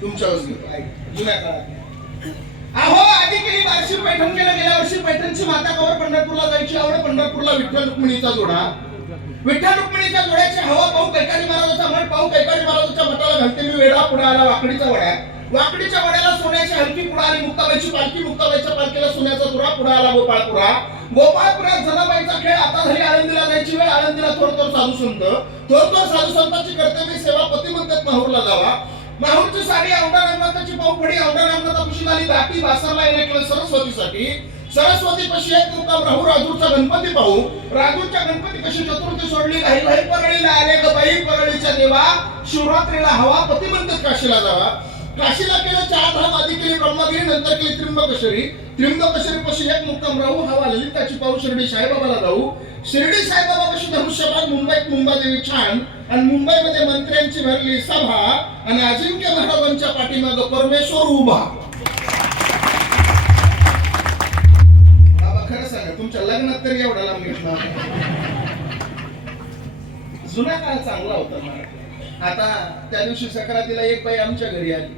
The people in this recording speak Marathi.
तुमच्यावर जुन्या काळात अहो आधी केली बारशी पैठण केलं गेल्या वर्षी पैठणची माता कवर पंढरपूरला जायची आवड पंढरपूरला विठ्ठल रुक्मिणीचा जोडा. विठ्ठल रुक्मिणीच्या जोड्याची हवा पाहू कैकाडी महाराजाचा मठ पाहू कैकाडी महाराजाच्या मठाला घालते मी वेळा पुढे आला वाकडीचा वड्या. वाकडीच्या वड्याला सोन्याची हलकी पुढा आली मुक्ताबाईची पालखी मुक्ताबाईच्या पालखीला सोन्याचा तुरा पुढे आला गोपाळपुरा. गोपाळपुरात जनाबाईचा खेळ आता झाली आळंदीला जायची वेळ आळंदीला थोर थोर साधू संत. थोर थोर साधू संतांची कर्तव्य सेवा पती म्हणतात माहूरला जावा. माहूरची साडी औंढा नागनाथाची पाऊफडी औंढा नागनाथा झाली दाटी बासरला येणे केलं सरस्वतीसाठी. सरस्वती पशी एक मुक्काम राहू राजूरचा गणपती पाहू. राजूरच्या गणपती कशी चतुर्थी सोडली घाई घाई परळीला आले ग बाई परळीच्या देवा. शिवरात्रीला हवा पतिमंत काशीला जावा. काशीला केलं चार धाम आधी केली ब्रह्मगिरी नंतर केली त्र्यंबकेश्वरी त्र्यंबकेश्वरी पशी एक मुक्काम राहू हवा ललिताची पाहू शिर्डी साईबाबाला जाऊ. शिर्डी साईबाबा कशी धनुष्यबाग मुंबईत मुंबादेवी छान. आणि मुंबईमध्ये मंत्र्यांची भरली सभा आणि अजिंक्य महाराजांच्या पाठीमाग परमेश्वर उभा. बाबा खरं सांगा तुमच्या लग्नात तरी एवढा लांब घेतला जुना काळ चांगला होता मराठी आता त्या दिवशी सक्रातीला एक बाई आमच्या घरी आली.